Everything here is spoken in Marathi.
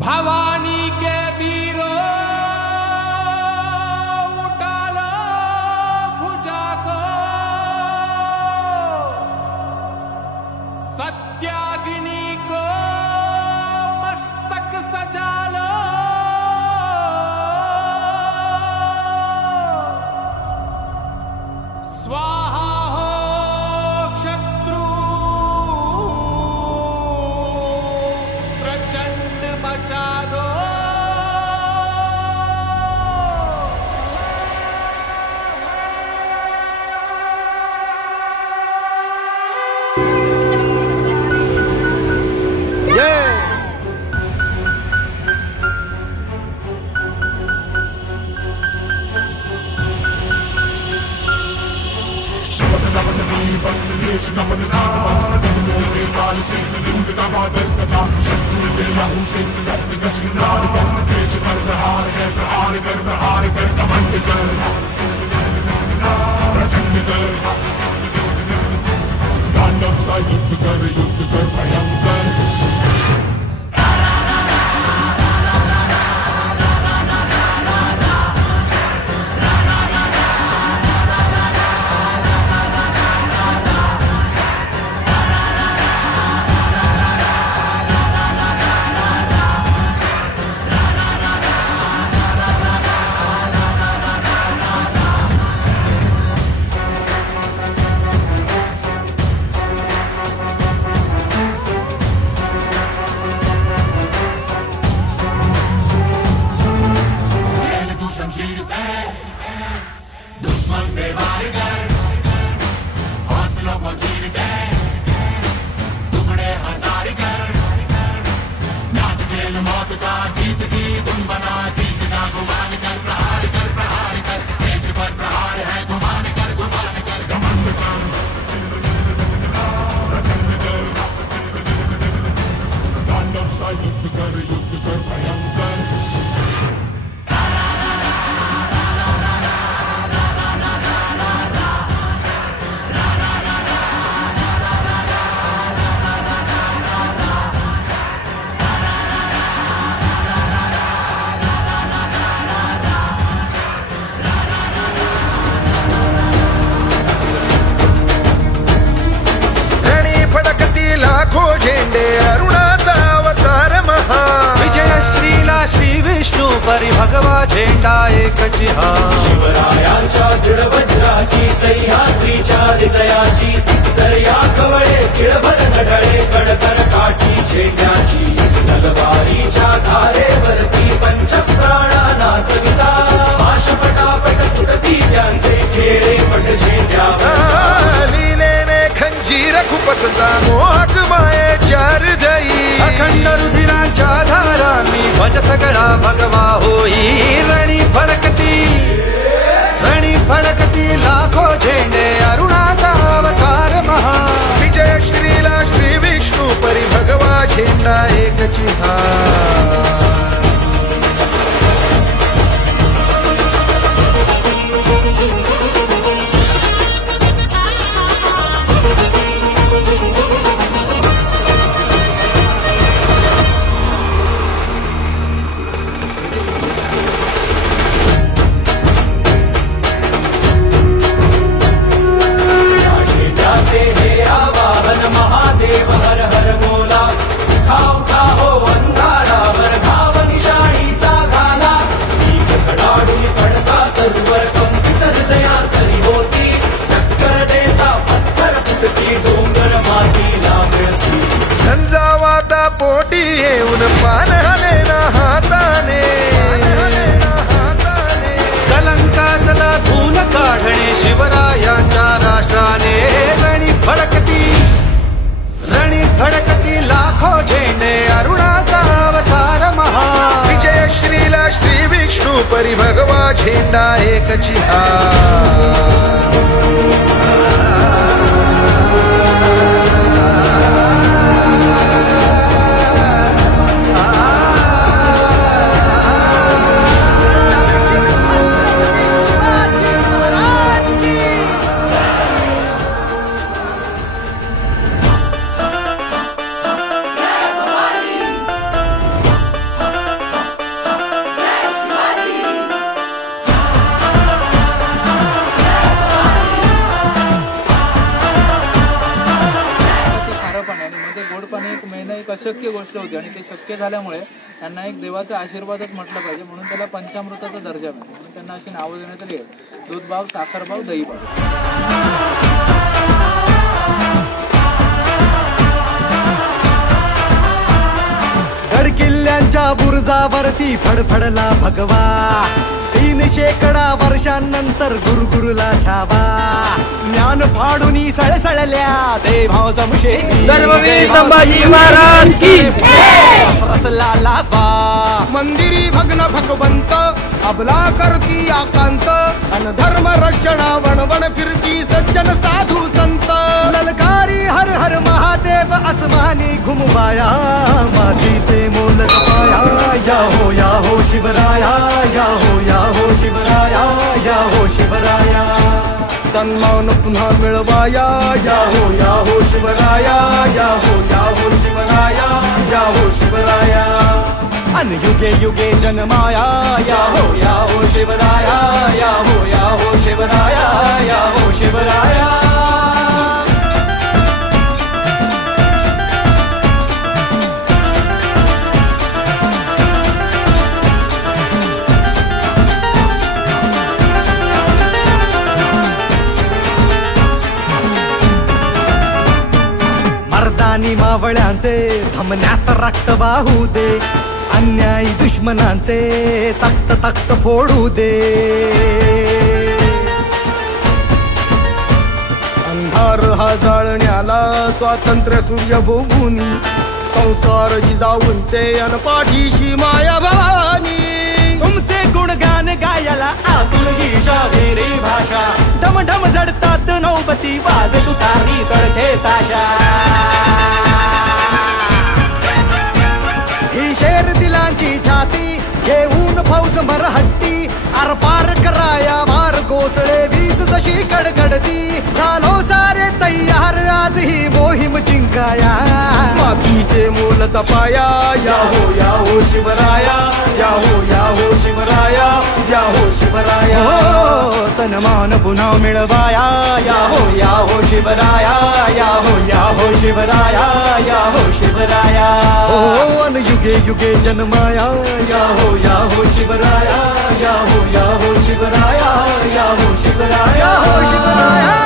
भवानी के वीरों उठा लो भुजा को, सत्याग्नि को मस्तक सजा लो, स्वाहा हो शत्रु प्रचंड मचा दो। नमन कदमों में ताल से दूध का बादल सजा, शत्रु के लहू से दर्द का श्रृंगार कर, देश पर प्रहार है प्रहार कर कमंड कर प्रचंड कर, तांडव सा युद्ध कर भयंकर। दुश्मन पे वार कर, हौसलों को चीर के टुकड़े हजार कर, नाच खेल मौत का जीत की तुम बना, जीत का गुमान कर, प्रहार कर, देश पर प्रहार है गुमान कर घमंड कर प्रचंड कर, तांडव सा युद्ध कर भयंकर। झेंडे अरुणाचा अवतार महा, विजय श्रीला श्री विष्णू परी भगवा झेंडा एकची हा, शिवरायांच्या दृढ वज्राची सह्याद्रीच्या हृदयाची, दर्या कवळे किळभर नढळे कडकर काठी झेंड्याची, तलवारीच्या धारेवरती पंचप्राणा नाचविता, पाशपटापट तुटती त्यांचे खेळे पट झेंड्यावर, लीलेने खंजीर खुपसता मोहक मायेच्या हृदयी, अखंड रुधिराच्या धारांनी ध्वज सगळा भगवा होई, रणी फडकती लाखो झेंडे अरुणाचा अवतार महा, विजय श्रीला श्री विष्णू परी भगवा झेंडा एकची हा। महादेव हर हर बोला, उठा हो अंधारावर धाव निशाणीचा घाला, वीज कडाडून पडता तरुवर कंपित हृदयातरी होती, टक्कर देता पत्थर फुटती डोंगर मातीला मिळती, संजावाता पोटी येऊन पान हलेना हाताने, कलंकासला धून काढणे शिवरायांच्या राष्ट्राने, रणी फडकती लाखो झेंडे अरुणाचा अवतार महा, विजय श्रीला श्री विष्णू परी भगवा झेंडा एकची हा। मिळणं एक अशक्य गोष्ट होती आणि ते शक्य झाल्यामुळे त्यांना एक देवाचा आशीर्वादच म्हटलं पाहिजे म्हणून त्याला पंचामृताचा दर्जा मिळतो. म्हणून त्यांना अशी नावं देण्यात आली आहेत: दूधभाव, साखरभाव, दहीभाव. गडकिल्ल्यांच्या बुरुजावरती फडफडला भगवा, 300 वर्षांनंतर गुरुगुरुला छावा. ज्ञान फाडूनी सळसळल्या देभाव जमशे धर्मवीर संभाजी महाराज की रसला लावा. मंदिरी भग्न भगवंत अबला करती आकांत, अन धर्म रक्षणा वणवण फिरती सज्जन साधू संत. ललकारी हर हर महादेव आसमानी घुमवाया, मातीचे मोल जपाया. या हो शिवराया, या हो शिवराया, या हो शिवराया. सन्मान पुन्हा मिळवाया, या हो शिवराया, या हो शिवराया, या हो शिवराया. अन युगे युगे जन्माया, या हो शिवराया, या हो शिवराया, या हो शिवराया. मर्दानी मावळ्यांचे धमन्यात रक्त वाहू दे, अन्यायी दुश्मनांचे सक्त तख्त फोडू दे. अंधार हा जाळण्याला स्वातंत्र्य सूर्य भोगुनी, संस्कार जिजाऊंचे अन पाठीशी माया भवानी. तुमचे गुणगान गायला आतून ही शाहिरी भाषा, ढमढम जडतात नौबती वाजे तुतारी तळथे ताशा. ही शेर दिलांची छाती घेऊन फौज मरहट्टी, आरपार कराया वार कोसळे वीज जशी कडकडती. झालो सारे तयार आज ही मोहीम जिंकाया, मातीचे मोल जपाया. या हो शिवराया, या हो शिवराया, या हो शिवराया. सन्मान पुन्हा मिळवाया, या हो शिवराया, या हो शिवराया, या हो शिवराया. अन युगे युगे जन्माया, या हो शिवराया, या हो शिवराया, या हो शिवराया, हो शिवराया.